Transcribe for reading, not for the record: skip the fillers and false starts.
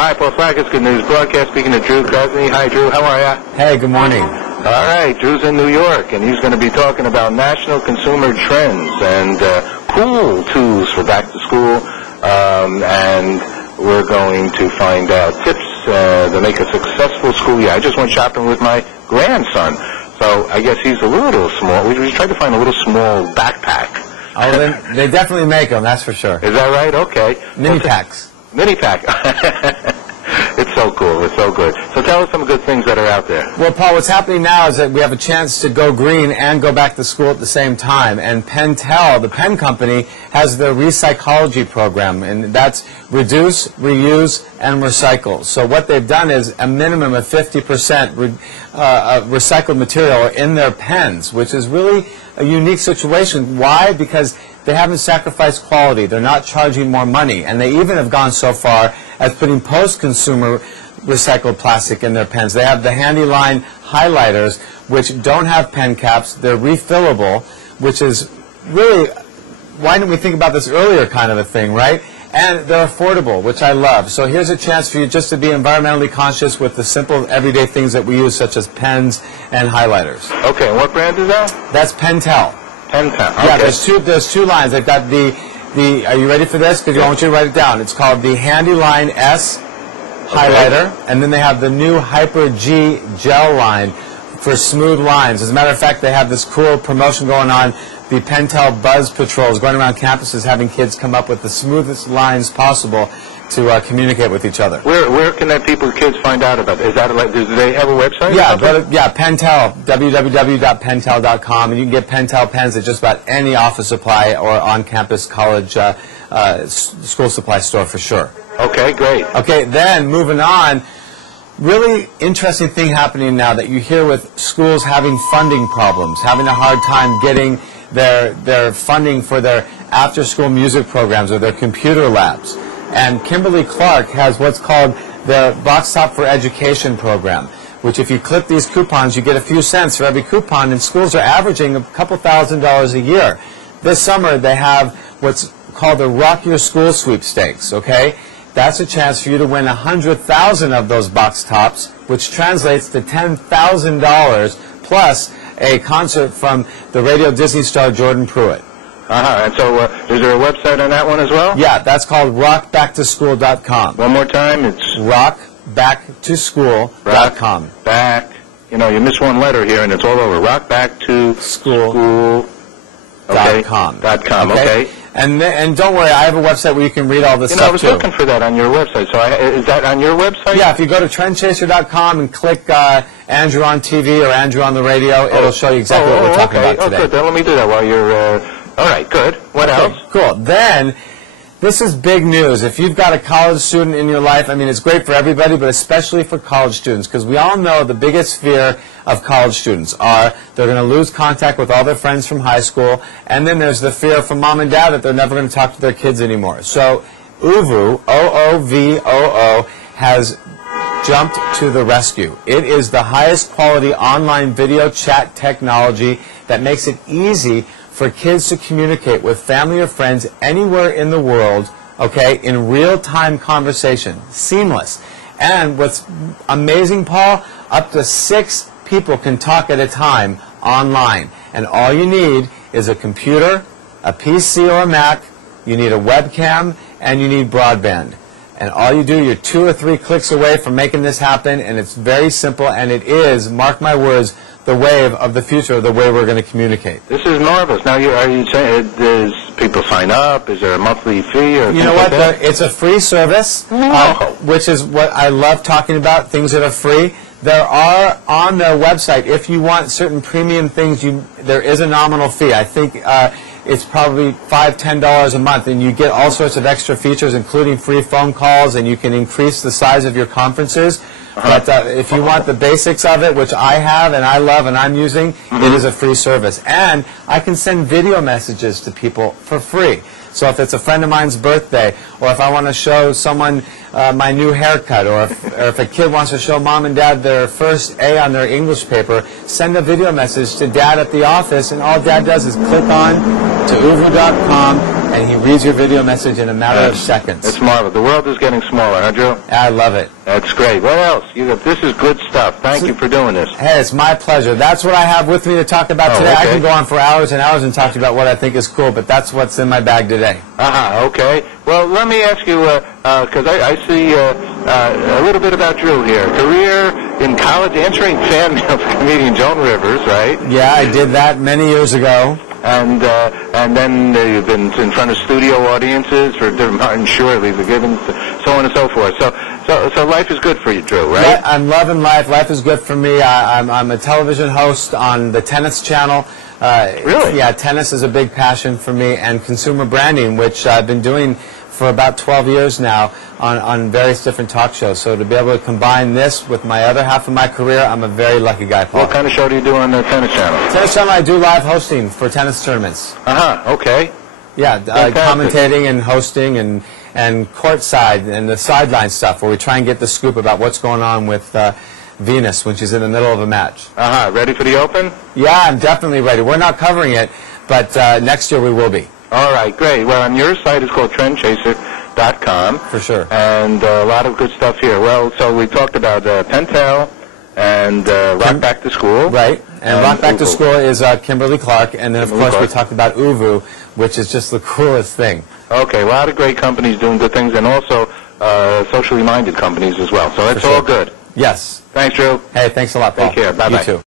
Hi, Paul Slackers, Good News Broadcast, speaking to Drew Krasny. Hi, Drew, how are ya? Hey, good morning. All right, Drew's in New York, and he's going to be talking about national consumer trends and cool tools for back to school, and we're going to find out tips to make a successful school year. I just went shopping with my grandson, so I guess he's a little small. We tried to find a little small backpack. Oh, they definitely make them, that's for sure. Is that right? Okay. Mini packs. Mini pack. It's so cool. It's so good. So tell us some good things that are out there. Well, Paul, what's happening now is that we have a chance to go green and go back to school at the same time. And Pentel, the pen company, has the recycology program, and that's reduce, reuse, and recycle. So what they've done is a minimum of 50% recycled material in their pens, which is really a unique situation. Why? Because they haven't sacrificed quality. They're not charging more money. And they even have gone so far as putting post-consumer recycled plastic in their pens. They have the Handy Line highlighters, which don't have pen caps. They're refillable, which is really, why didn't we think about this earlier kind of a thing, right? And they're affordable, which I love. So here's a chance for you just to be environmentally conscious with the simple everyday things that we use, such as pens and highlighters. Okay, and what brand is that? That's Pentel. Pentel. Okay. Yeah, there's two lines. They've got the are you ready for this? Because I want you to write it down. It's called the Handy Line S highlighter, and then they have the new Hyper G gel line for smooth lines. As a matter of fact, they have this cool promotion going on. The Pentel Buzz Patrol is going around campuses having kids come up with the smoothest lines possible to communicate with each other. Where can that kids find out about it? Is that do they have a website? Yeah, Pentel, www.pentel.com, and you can get Pentel pens at just about any office supply or on-campus college school supply store for sure. Okay, great. Okay, then moving on, really interesting thing happening now that you hear with schools having funding problems, having a hard time getting their funding for their after-school music programs or their computer labs. And Kimberly-Clark has what's called the Box Top for Education program, which if you clip these coupons, you get a few cents for every coupon, and schools are averaging a couple $1,000s a year. This summer, they have what's called the Rock Your School sweepstakes, okay? That's a chance for you to win 100,000 of those box tops, which translates to $10,000 plus a concert from the radio Disney star Jordan Pruitt. And so is there a website on that one as well? Yeah, that's called rockbacktoschool.com. One more time, it's rockbacktoschool.com. Back, you know, you miss one letter here and it's all over. Rockbacktoschool.com. Okay. And don't worry, I have a website where you can read all this stuff I was looking for that on your website. So is that on your website? Yeah, if you go to trendchaser.com and click Andrew on TV or Andrew on the radio, it'll show you exactly what we're talking about today. Good. Then let me do that while you're... all right, good. What else? Cool. Then, this is big news. If you've got a college student in your life, I mean, it's great for everybody, but especially for college students, because we all know the biggest fear of college students are they're going to lose contact with all their friends from high school, and then there's the fear from mom and dad that they're never going to talk to their kids anymore. So, OOVOO, O-O-V-O-O, has jumped to the rescue. It is the highest quality online video chat technology that makes it easy for kids to communicate with family or friends anywhere in the world, okay, in real-time conversation. Seamless. And what's amazing, Paul, up to 6 people can talk at a time online. And all you need is a computer, a PC or a Mac, you need a webcam, and you need broadband. And all you do, you're 2 or 3 clicks away from making this happen, and it's very simple, and it is, mark my words, the wave of the future, the way we're going to communicate. This is marvelous. Now, are you saying, does people sign up? Is there a monthly fee? Or you know what? It's a free service, which is what I love talking about, things that are free. There are, on their website, if you want certain premium things, there is a nominal fee. I think it's probably $5, $10 a month, and you get all sorts of extra features, including free phone calls, and you can increase the size of your conferences. But if you want the basics of it, which I have and I love and I'm using, it is a free service. And I can send video messages to people for free. So if it's a friend of mine's birthday, or if I want to show someone my new haircut, or if a kid wants to show mom and dad their first A on their English paper, send a video message to dad at the office, and all dad does is click on to OOVOO.com, and he reads your video message in a matter of seconds. It's marvelous. The world is getting smaller, huh, Drew? I love it. That's great. What else? This is good stuff. Thank you for doing this. Hey, it's my pleasure. That's what I have with me to talk about today. Okay. I can go on for hours and hours and talk to you about what I think is cool, but that's what's in my bag today. Okay. Well, let me ask you, because I see a little bit about Drew here. Career in college, answering fan mail for comedian Joan Rivers, right? Yeah, I did that many years ago. And then you've been in front of studio audiences for Martin Short, Lisa Gibbons, so on and so forth. So life is good for you, Drew, right? Yeah, I'm loving life. Life is good for me. I'm a television host on the Tennis Channel. Really? Yeah, tennis is a big passion for me, and consumer branding, which I've been doing for about 12 years now on various different talk shows. So to be able to combine this with my other half of my career, I'm a very lucky guy, Paul. What kind of show do you do on the Tennis Channel? Tennis Channel, I do live hosting for tennis tournaments. Okay. Yeah, commentating and hosting and courtside and the sideline stuff where we try and get the scoop about what's going on with Venus when she's in the middle of a match. Ready for the Open? Yeah, I'm definitely ready. We're not covering it, but next year we will be. All right, great. Well, on your site is called trendchaser.com. For sure. And a lot of good stuff here. Well, so we talked about Pentel and Rock Back to School. Right. And Rock Back to School is Kimberly Clark. And then, of course, Clark. we talked about Uvu, which is just the coolest thing. Okay, a lot of great companies doing good things, and also socially minded companies as well. So it's all good. Yes. Thanks, Drew. Hey, thanks a lot, Paul. Take care. Bye-bye. You too.